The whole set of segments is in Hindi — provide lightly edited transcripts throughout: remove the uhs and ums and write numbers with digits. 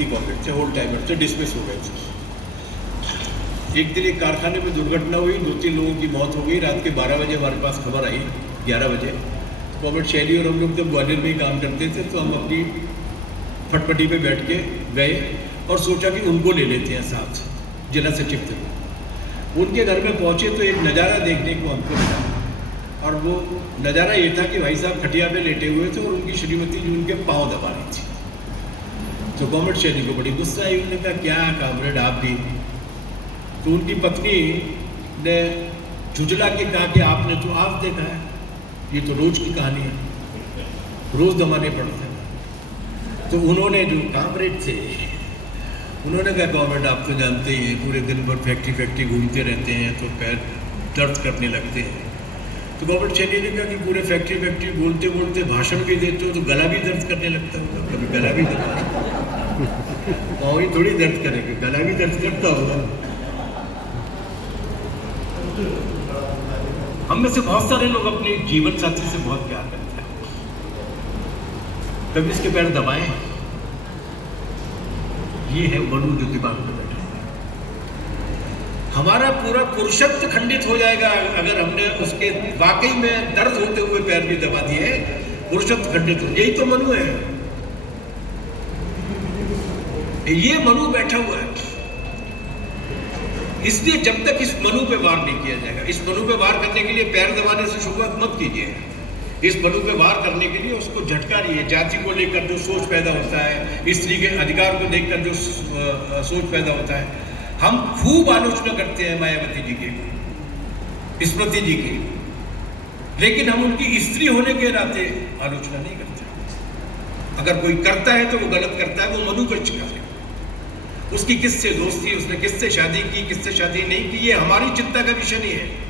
भर्ती कॉन्ट्रैक्ट से, होल टाइमर से डिसमिस हो गए थे। एक दिन एक कारखाने में दुर्घटना हुई, 2-3 लोगों की मौत हो गई। रात के 12 बजे हमारे पास खबर आई, 11 बजे। मोहम्मद शैली और हम लोग जब ग्वालियर में ही काम करते थे तो हम अपनी फटपटी पे बैठ के गए और सोचा कि उनको ले लेते हैं साथ, जिला सचिव थे। उनके घर में पहुँचे तो एक नज़ारा देखने को हमको मिला, और वो नज़ारा ये था कि भाई साहब खटिया पे लेटे हुए थे और उनकी श्रीमती जी उनके पाँव दबा रही थी। तो मोहम्मद शैली को बड़ी गुस्सा आई, उन्होंने कहा क्या कामरेड आप भी। तो उनकी पत्नी ने झुझला के कहा कि आपने तो आप देखा है, ये तो रोज की कहानी है, रोज दबाने पड़ते हैं। तो उन्होंने जो कामरेड थे उन्होंने कहा गवर्नमेंट आप तो जानते ही हैं, पूरे दिन भर फैक्ट्री घूमते रहते हैं तो पैर दर्द करने लगते हैं। तो गवर्नमेंट शैली ने कहा कि पूरे फैक्ट्री बोलते बोलते भाषण भी देते हो तो गला भी दर्द करने लगता होगा, कभी गला भी दर्द पाँव ही थोड़ी दर्द करेंगे, गला भी दर्द करता होगा। हम में से बहुत सारे लोग अपने जीवन साथी से बहुत प्यार करते हैं, कभी इसके पैर दबाए। ये है मनु जो दिमाग में बैठे। हमारा पूरा पुरुषत्व खंडित हो जाएगा अगर हमने उसके वाकई में दर्द होते हुए पैर भी दबा दिए, पुरुषत्व खंडित हो। यही तो मनु है, ये मनु बैठा हुआ है। इसलिए जब तक इस मनु पे वार नहीं किया जाएगा, इस मनु पे वार करने के लिए पैर दबाने से शुरुआत मत कीजिए। इस मनु पे वार करने के लिए उसको झटका रही जाति को लेकर जो सोच पैदा होता है, स्त्री के अधिकार को देखकर जो सोच पैदा होता है। हम खूब आलोचना करते हैं मायावती जी की, स्मृति जी की, लेकिन हम उनकी स्त्री होने के नाते आलोचना नहीं करते। अगर कोई करता है तो वो गलत करता है, वो मनु का शिकार है। उसकी किससे दोस्ती, उसने किससे शादी की, किससे शादी नहीं की, ये हमारी चिंता का विषय नहीं है।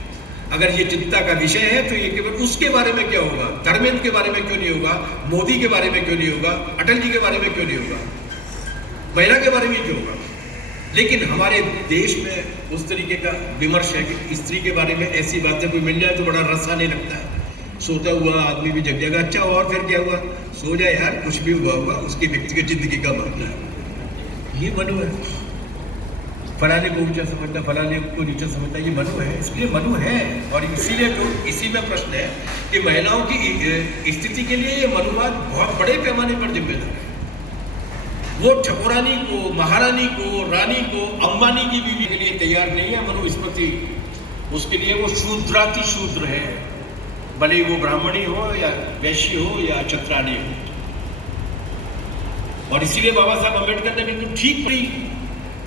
अगर ये चिंता का विषय है तो ये केवल उसके बारे में क्या होगा, धर्मेंद्र के बारे में क्यों नहीं होगा, मोदी के बारे में क्यों नहीं होगा, अटल जी के बारे में क्यों नहीं होगा, महिला के बारे में क्यों होगा। लेकिन हमारे देश में उस तरीके का विमर्श है कि स्त्री के बारे में ऐसी बातें कोई मिल जाए तो बड़ा रस आने लगता है। सोता हुआ आदमी भी जग जाएगा, अच्छा और फिर क्या हुआ, सो जाए यार, कुछ भी हुआ होगा, उसकी व्यक्तिगत जिंदगी का मामला है। ये मनु है। फलाने को ऊंचा समझना, फलाने को नीचा समझना, ये मनु है। इसलिए मनु है, और इसीलिए तो इसी में प्रश्न है कि महिलाओं की स्थिति के लिए ये मनुवाद बहुत बड़े पैमाने पर जिम्मेदार है। वो ठकुरानी को, महारानी को, रानी को, अंबानी की बीवी के लिए तैयार नहीं है मनुस्मृति। उसके लिए वो शूद्राति शूद्र है, भले वो ब्राह्मणी हो या वैश्य हो या चत्रानी हो। और इसीलिए बाबा साहब अम्बेडकर ने बिल्कुल ठीक पड़ी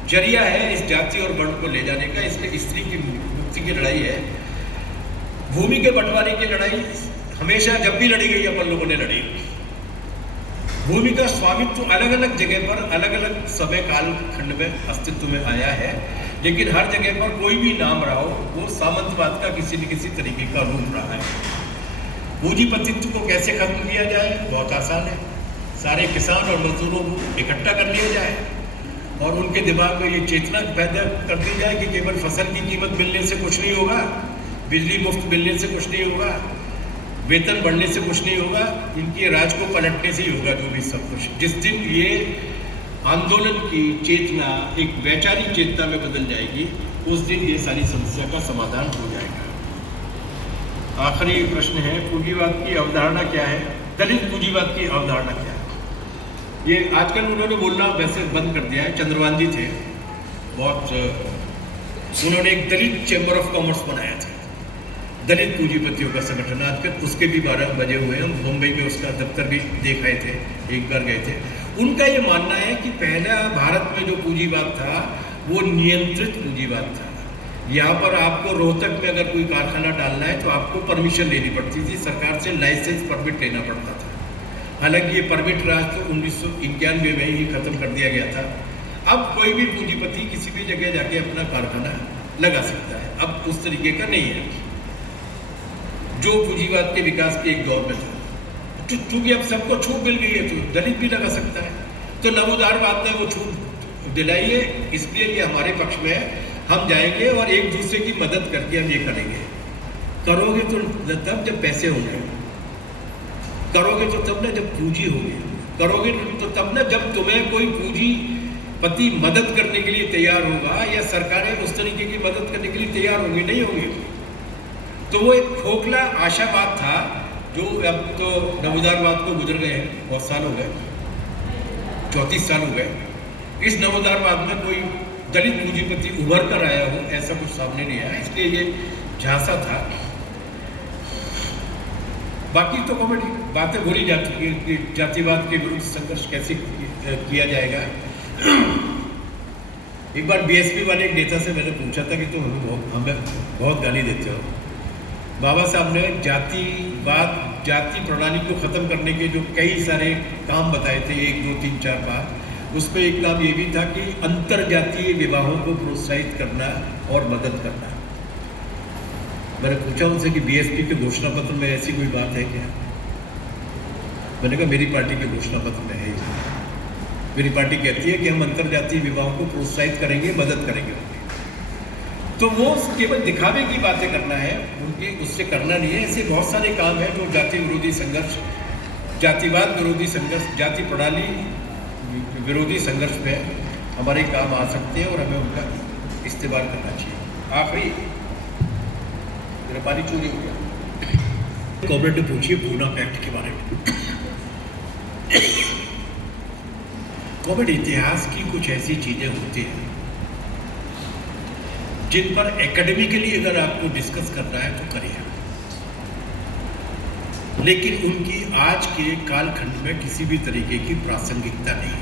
जरिया है इस जाति और वर्ण को ले जाने का। इसलिए स्त्री की मुक्ति की लड़ाई है, भूमि के बंटवारे की लड़ाई हमेशा जब भी लड़ी गई अपन लोगों ने लड़ी। भूमि का स्वामित्व अलग अलग जगह पर अलग अलग समय काल खंड में अस्तित्व में आया है, लेकिन हर जगह पर कोई भी नाम रहा हो वो सामंतवाद का किसी न किसी तरीके का रूप रहा है। पूंजीपतित्व को कैसे खत्म किया जाए, बहुत आसान है। सारे किसान और मजदूरों को इकट्ठा कर लिया जाए और उनके दिमाग में ये चेतना पैदा कर दी जाए कि केवल फसल की कीमत मिलने से कुछ नहीं होगा, बिजली मुफ्त मिलने से कुछ नहीं होगा, वेतन बढ़ने से कुछ नहीं होगा, इनके राज को पलटने से ही होगा जो भी सब कुछ। जिस दिन ये आंदोलन की चेतना एक वैचारिक चेतना में बदल जाएगी, उस दिन ये सारी समस्या का समाधान हो जाएगा। आखिरी प्रश्न है, पूंजीवाद की अवधारणा क्या है, दलित पूंजीवाद की अवधारणा क्या है। ये आजकल उन्होंने बोलना वैसे बंद कर दिया है। चंद्रवान जी थे बहुत, उन्होंने एक दलित चैम्बर ऑफ कॉमर्स बनाया था, दलित पूंजीपतियों का संगठन। आजकल उसके भी 12 बजे हुए हैं, मुंबई में उसका दफ्तर भी देख आए थे, एक बार गए थे। उनका ये मानना है कि पहला भारत में जो पूंजीवाद था वो नियंत्रित पूंजीवाद था। यहाँ पर आपको रोहतक में अगर कोई कारखाना डालना है तो आपको परमिशन लेनी पड़ती थी, सरकार से लाइसेंस परमिट लेना पड़ता था। हालांकि ये परमिट राज तो 1991 में ही खत्म कर दिया गया था। अब कोई भी पूंजीपति किसी भी जगह जाके अपना कारखाना लगा सकता है, अब उस तरीके का नहीं है जो पूंजीवाद के विकास के एक दौर में था। चूंकि अब सबको छूट मिल गई है तो दलित भी लगा सकता है, तो नवोदारवाद ने वो छूट दिलाई है, इसलिए ये हमारे पक्ष में है। हम जाएंगे और एक दूसरे की मदद करके हम ये करेंगे। करोगे तो तब जब पैसे होंगे, करोगे तो तब ना जब पूंजी होगी, करोगे तो तब ना जब तुम्हें कोई पूंजी पति मदद करने के लिए तैयार होगा या सरकारें उस तरीके की मदद करने के लिए तैयार होंगी? नहीं होंगी। तो वो एक खोखला आशावाद था जो अब तो नवोदारवाद को गुजर गए हैं, बहुत साल हो गए, 34 साल हो गए। इस नवोदारवाद में कोई दलित पूंजीपति उभर कर आया हो ऐसा कुछ सामने नहीं आया, इसलिए ये झांसा था। बाकी तो कॉमेडी बातें भूली जा चुकी है कि जातिवाद के विरुद्ध संघर्ष कैसे किया जाएगा। एक बार बीएसपी वाले एक नेता से मैंने पूछा था कि तुम हमें बहुत गाली देते हो। बाबा साहब ने जातिवाद, जाति प्रणाली को खत्म करने के जो कई सारे काम बताए थे, 1 2 3 4 5, उसमें एक काम ये भी था कि अंतर जातीय विवाहों को प्रोत्साहित करना और मदद करना। मैंने पूछा उनसे कि बीएसपी के घोषणा पत्र में ऐसी कोई बात है क्या? मैंने कहा मेरी पार्टी के घोषणा पत्र में है। मेरी पार्टी कहती है कि हम अंतर जातीय विवाहों को प्रोत्साहित करेंगे, मदद करेंगे। तो वो केवल दिखावे की बातें करना है, उनकी उससे करना नहीं है। ऐसे बहुत सारे काम हैं जो जाति विरोधी संघर्ष, जातिवाद विरोधी संघर्ष, जाति प्रणाली विरोधी संघर्ष में हमारे काम आ सकते हैं और हमें उनका इस्तेमाल करना चाहिए। आखिरी मेरा पानी चोरी हो गया। कॉमरेड ने पूछिए पूना पैक्ट के बारे में। कॉमरेड, इतिहास की कुछ ऐसी चीजें होती हैं जिन पर एकेडमिकली अगर आपको डिस्कस करना है तो करिए, लेकिन उनकी आज के कालखंड में किसी भी तरीके की प्रासंगिकता नहीं।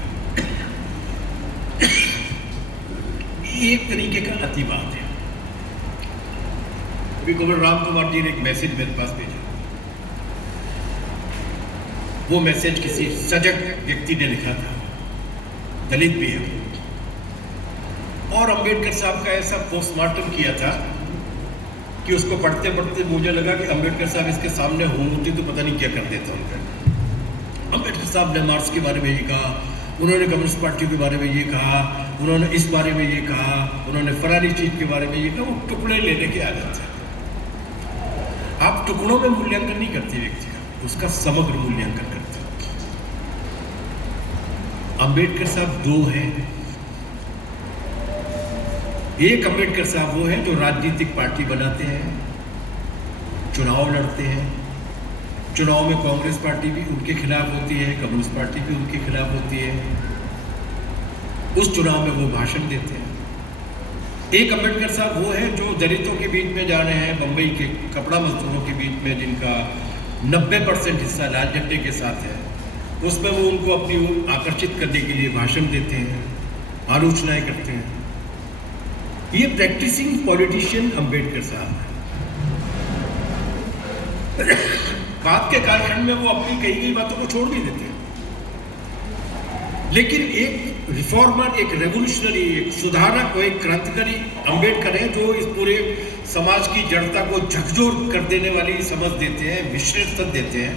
एक तरीके का अतिवाद है। अभी कॉमरेड राम कुमार जी ने एक मैसेज मेरे पास भेजा। वो मैसेज किसी सजग व्यक्ति ने लिखा था, दलित भी है, और अंबेडकर साहब का ऐसा पोस्टमार्टम किया था कि उसको पढ़ते पढ़ते मुझे लगा कि अंबेडकर साहब इसके सामने होते तो पता नहीं क्या कर देता उनका। अंबेडकर साहब ने मार्क्स के बारे में ये कहा, उन्होंने कम्युनिस्ट पार्टी के बारे में ये कहा, उन्होंने इस बारे में ये कहा, उन्होंने फलानी चीज के बारे में ये कहा। वो टुकड़े लेने की आदत है। आप टुकड़ों में मूल्यांकन नहीं करते व्यक्ति का, उसका समग्र मूल्यांकन करते। अंबेडकर साहब दो हैं। एक अंबेडकर साहब वो हैं जो राजनीतिक पार्टी बनाते हैं, चुनाव लड़ते हैं। चुनाव में कांग्रेस पार्टी भी उनके खिलाफ होती है, कम्युनिस्ट पार्टी भी उनके खिलाफ होती है। उस चुनाव में वो भाषण देते हैं। एक अंबेडकर साहब वो हैं जो दलितों के बीच में जा रहे हैं, बंबई के कपड़ा मजदूरों के बीच में जिनका 90% हिस्सा लाल झंडे के साथ है, उसमें वो उनको अपनी ओर आकर्षित करने के लिए भाषण देते हैं, आलोचनाएं करते हैं। ये प्रैक्टिसिंग पॉलिटिशियन अंबेडकर साहब है। बाद के कालखंड में वो अपनी कही गई बातों को छोड़ भी देते हैं, लेकिन एक रिफॉर्मर, एक रेवोल्यूशनरी, एक सुधारक, एक क्रांतिकारी अंबेडकर है जो इस पूरे समाज की जड़ता को झकझोर कर देने वाली समझ देते हैं, विश्लेषण देते हैं।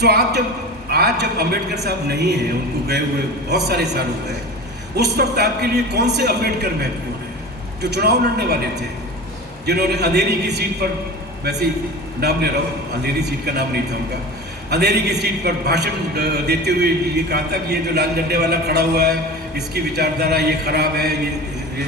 तो आज जब अंबेडकर साहब नहीं है, उनको गए हुए बहुत सारे साल हो गए, उस वक्त आपके लिए कौन से अंबेडकर महत्वपूर्ण है? जो चुनाव लड़ने वाले थे, जिन्होंने अंधेरी की सीट पर, वैसे नाम ले रहा हूँ, अंधेरी सीट का नाम नहीं था उनका, अंधेरी की सीट पर भाषण देते हुए ये कहा था कि ये जो लाल झंडे वाला खड़ा हुआ है, इसकी विचारधारा ये खराब है, ये